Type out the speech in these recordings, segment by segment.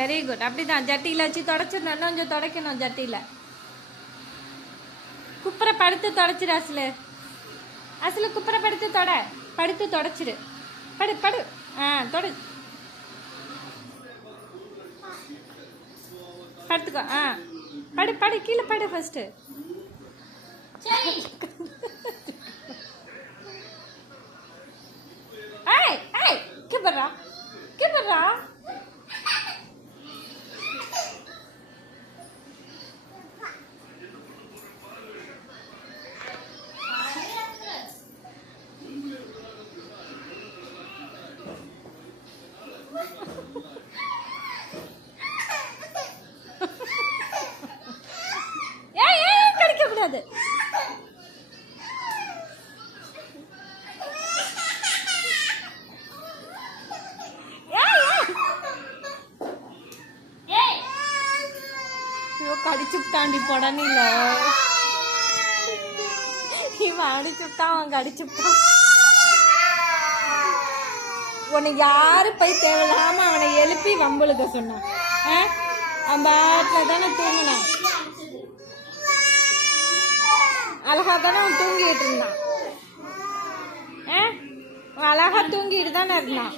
Very good. அப்படிதான் ஜட்டியில் வச்சு தொடச்சிடணும். இன்னும் கொஞ்சம் துடைக்கணும் ஜட்டியில். குப்புரை படுத்து தொடச்சிடு அசலு. அசலு குப்புரை படுத்து படுத்து தொடச்சிடு. படு படு. தொடு. படுத்துக்கோ. படு படு கீழே படு ஃபர்ஸ்ட்டு. ஏய் ஏய் கிபரா கிபரா. கடிச்சுட்டாண்டி பொடனில. இவன் அடிச்சுட்டான், அவன் கடிச்சுட்டான். உன்னை யாரு போய் தேவையில்லாம அவனை எழுப்பி வம்பளுக்க சொன்னான். அவன் பாட்டில் தானே தூங்கினான். அழகா தானே அவன் தூங்கிட்டு இருந்தான். அழகா தூங்கிட்டு தானே இருந்தான்.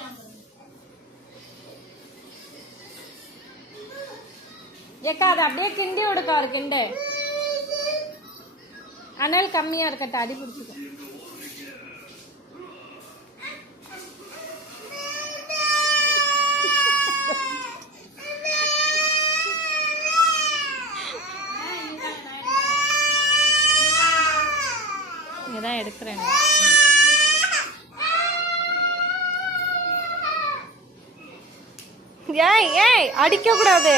ஏக்கா அதை அப்படியே கிண்டி விடுக்கா. ஒரு கிண்டு அனல் கம்மியா இருக்கட்ட அடி பிடிச்சிக்க. இதான் எடுக்கிறேன். ஏய் ஏய் அடிக்க கூடாது.